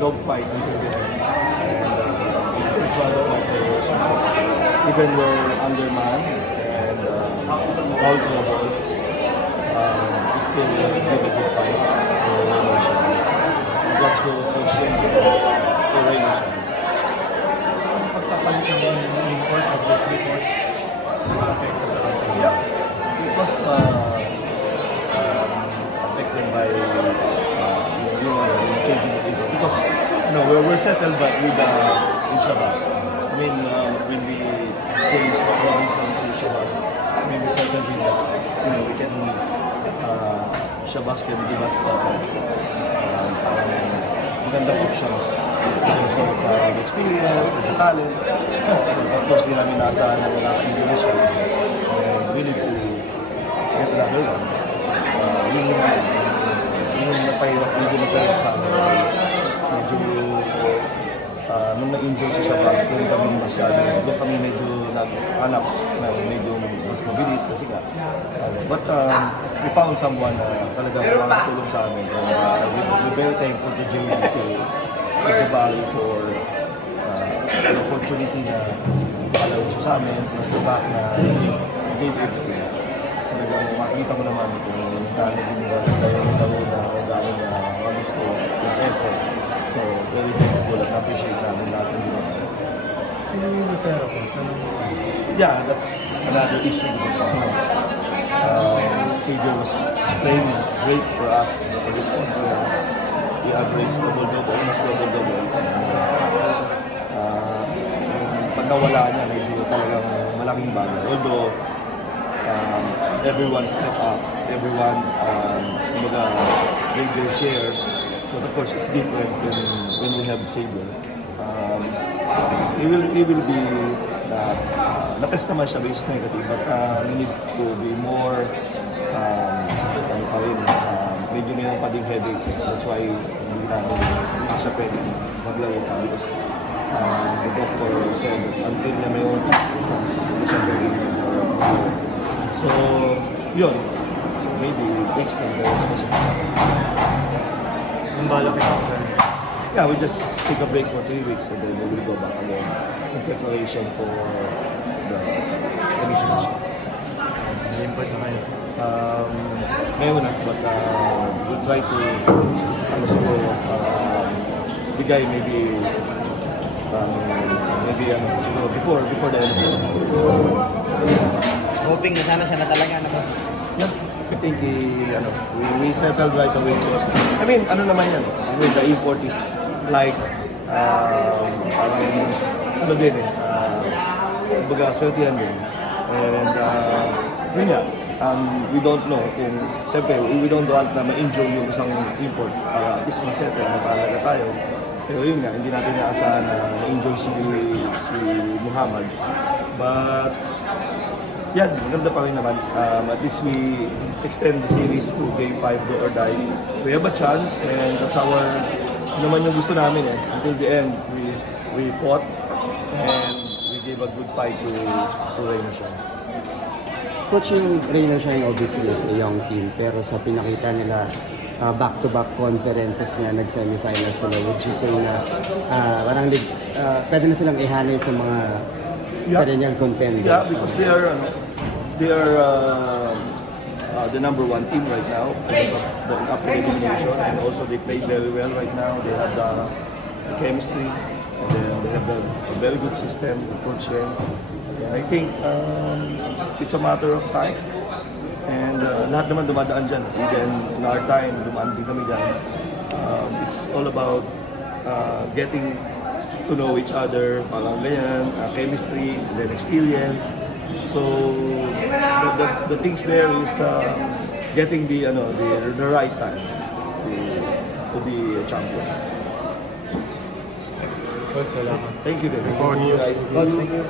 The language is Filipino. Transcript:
dogfight until the end. And we still try to play our shots. Even we're undermanned and vulnerable, we still give a good fight for Raymond. Let's go with Coach Shen for Raymond. Pagpapalit ng import of the report, yeah, it was affected by changing the people because we're settled but with each of us. I mean, when we change Robinson to Shabazz, we settled with that. We can Shabazz can give us magandang options because of the experience and the talent. Of course, di namin naasahan na wala kang Indonesia. We need to get another one. Yung napahirap sa amin. Medyo nung na-enjoy siya sa bus, doon kami medyo nag-hanap na medyo mas mabilis kasi nga. But we found someone na talagang makakatulong sa amin. We're very thankful to Jimmy to Jabali for an opportunity na palaw siya sa amin, plus the fact na gave everything. Talagang makikita mo naman kung gano'n din ba tayo na o gano'n na gusto yung effort. So, very thankful at appreciate namin lahat ng ginawa. Si Lucero po, yeah, that's another issue because Savior was playing great for us for this conference. He averaged double-double, almost double-double. Pag nawala niya, medyo talagang malaking bagay. Although, everyone step up, everyone gave their share. But of course, it's different when we have Savior. He will be na-test naman siya based negative, but we need to be more medyo mayroon pa din headache. That's why hindi siya pwede maglaro pa because the doctor said until niya mayroon hindi siya pwede. So, yun. So maybe next month there is special. yung balak ito. Yeah, we just take a break for 3 weeks and then we will go back again in preparation for the national show. Import na kayo? Ngayon na, but we'll try to bigay maybe before the end of the year. Hoping na sana siya na talaga naman. Yeah, I think we settled right away. I mean, ano naman yan? I mean, the import is like parang ano din baga sweltihan din. And yun nga, we don't know kung siyempre we don't want na ma-enjoy yung isang import para at least ma-settle na talaga tayo. Pero yun nga, hindi natin naasahan na ma-enjoy si Muhammad. But yan, maganda pa rin naman. At least we extend the series to Game 5, do or die. We have a chance and that's our naman yung gusto namin eh. Until the end, we fought and we gave a good fight to Raymond. Coach, yung Raymond obviously is a young team pero sa pinakita nila back-to-back conferences niya, nag-semifinals sila. Would you say na parang pwede na silang ihanay sa mga perennial contenders? Yeah, because they are the number 1 team right now because of the upgraded division, and also they play very well right now. They have the chemistry, and then they have a very good system, Coach Shen. And I think it's a matter of time. And lahat naman dumadaan dyan. Even in our time, dumaan din kami dyan. It's all about getting to know each other, parang ganyan, chemistry, and then experience. So the things there is getting the right time to be a champion. Coach, salamat. Thank you, guys. Coach, thank you.